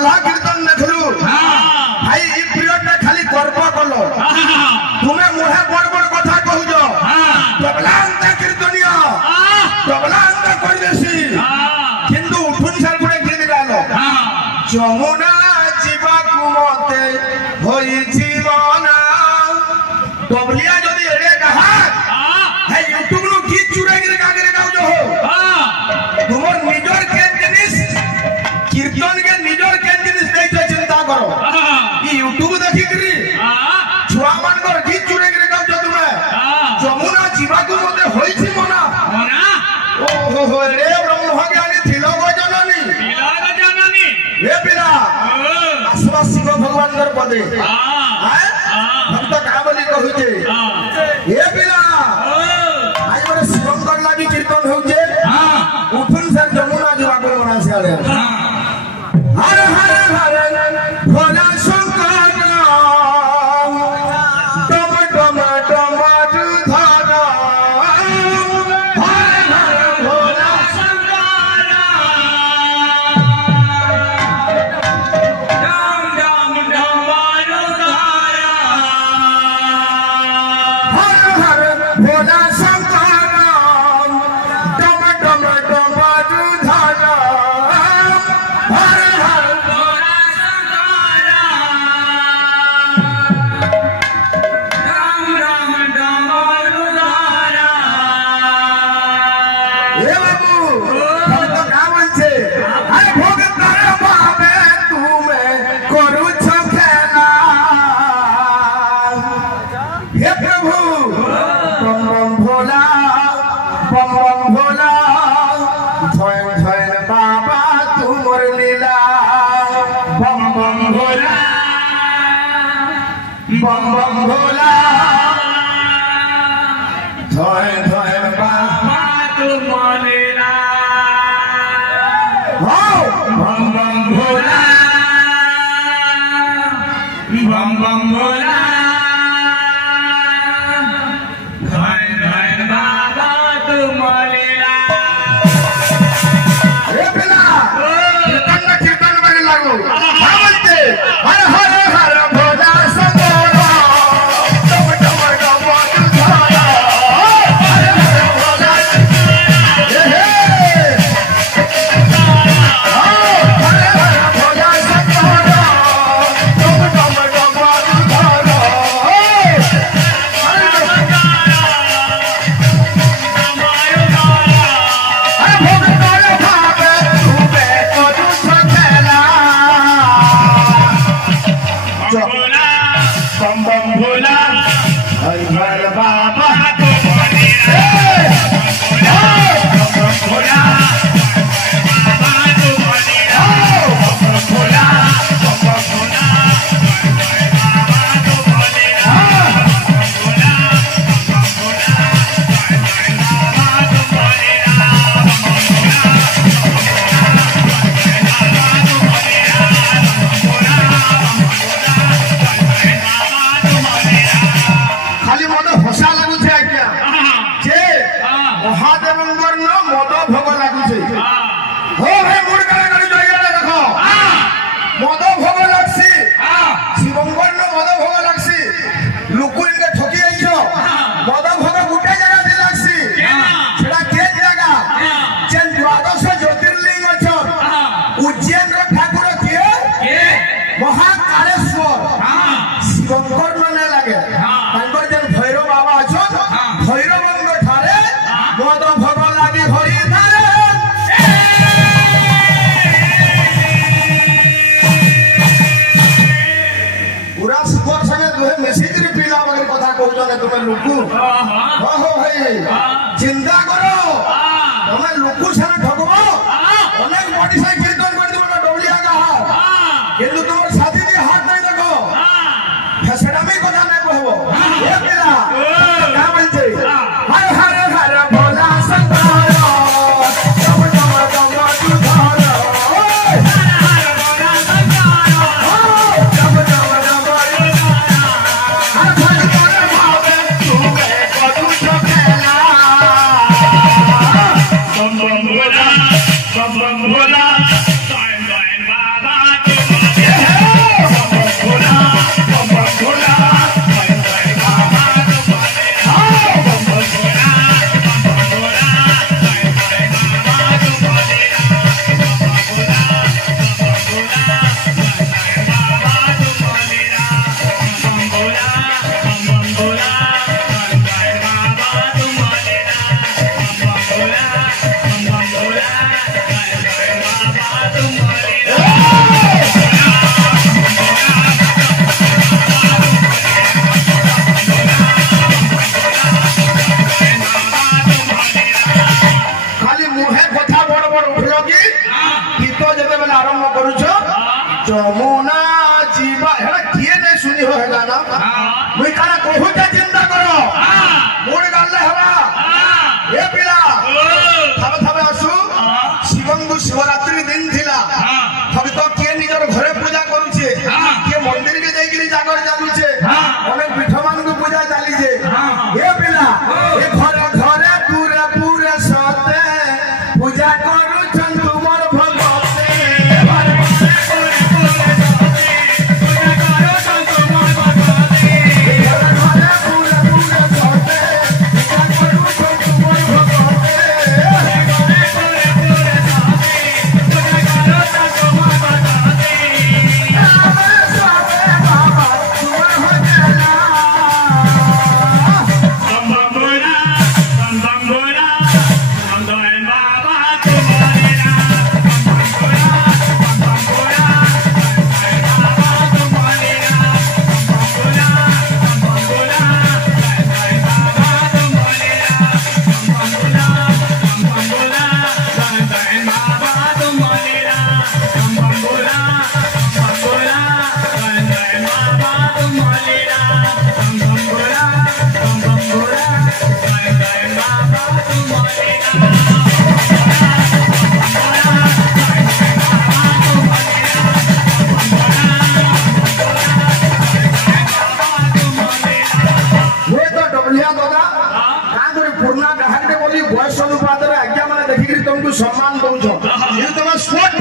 तबला कीर्तन देखलु भाई ई पीरियड में खाली गर्व कलो तुम्हें मुहे बड़ बड़ कथा कहूजो तबला अंत कीर्तनिया तबला अंत करदेसी किंतु उठुन सर गुडे गीत गालो जमुना जीवा कुमते होईची मना तबलिया जदी एडे कहा है यूट्यूब नु गीत चुराई के गागे गाउजो हो तुमर निजर के जिनिस कीर्तन के निजर के जिनिस नहीं तो चिंता करो ई यूट्यूब देखि करी छुआ मान कर गीत चुराई के गाउजो तुमे जमुना जीवा कुमते होईची मना ओ हो रे ब्रह्म ज्ञानी थिलो गो जननी हे पिला आसवा शिव भगवान दर पदे भक्त काबली कहुजे हे पिला आज बरे शिवंकर लागी कीर्तन होजे उठुन से जमुना जीवा को मना से आले हर हर हर भोला शंकर डम डम डमरू धारा हर हर भोला शंकर डम डम डमरू धारा हर हर भोला शंकर डम डम डमरू धारा हर हर भोला शंकर डम डम डमरू धारा हे बाबू हम तो गावन छे अरे भोग तारे बाबे तुमे करू छ खेला हे प्रभु बम बम भोला धन धन बाबा तुमर लीला बम बम भोला धन धन बाबा तुमर लीला हो बम बम भोला धन धन बाबा तुमर लीला हे पिला कीर्तन बने लागो बोलते हर हर हर भोला शंकर डम डम डमरू धारा हर हर भोला हे हे हर हर भोला शंकर डम डम डमरू धारा बम बम भोला हर हर बाबा भोला खाली मन हसा लगुछे आज्ञा जे महादेवंकर न मद भोग लागुछे हो हे मुर्गा गरी जइरा देखो मद भोग लागसी शिवंकर न मद भोग लागसी लुकु इनके ठकी आइछो मद भोग गुटे जगह दे लागसी छेड़ा के जगह जेन द्वादश ज्योतिर्लिंग अछो उज्जैन रो ठाकुर के महाकालेश्वर शिवंकर माने लागे तांकर जेन भैरव बाबा अछो भैरवंग ठारे मद भोग लागी हरि धारे पूरा सुपर संगे दुहे मैसेज रे पीला वगैरह कथा कहउजने तुमे लुकु हो भाई चिंता करो तुमे लुकु सारा ठगबो अनेक बॉडी से कीर्तन कर दिबो डबलिया का किंतु तुमर साथी दे हाथ नहीं देखो फसड़ा में कथा नहीं कहबो ए पीला का बोलते हर हर हर भोला शंकर डम डम डमरू धारा हर हर भोला शंकर डम डम डमरू धारा हर भज कर भावे तुमे करू छ खेला बम बम भोला धन धन बाबा तुमर गीत जब आरंभ करुछ जमुना जीवा हेला किए नहीं सुनी हो है गाना मुई काना कहू के चिंता करो मोड़ गाले हवा ए पिला थाबे थाबे आसु शिवंगु शिवरात्रि दिन थिला थबे तो किए निजर घरे पूजा करूछे किए मंदिर के जाई गिरी जागर जालुछे अनेक पीठमान को पूजा चाली जे ए पिला ए घरे घरे पूरे पूरे सते पूजा करू छन तुमर भगवते घरे घरे पूरे पूरे सते पूजा करू छन तुमर भगवते घरे घरे पूरे पूरे सते पूजा करू छन तुमर भगवते घरे घरे पूरे पूरे सते पूजा करू छन तुमर भगवते आवे सते बाबा तुमर भगला सम्मान दौछ तुम स्पोर्ट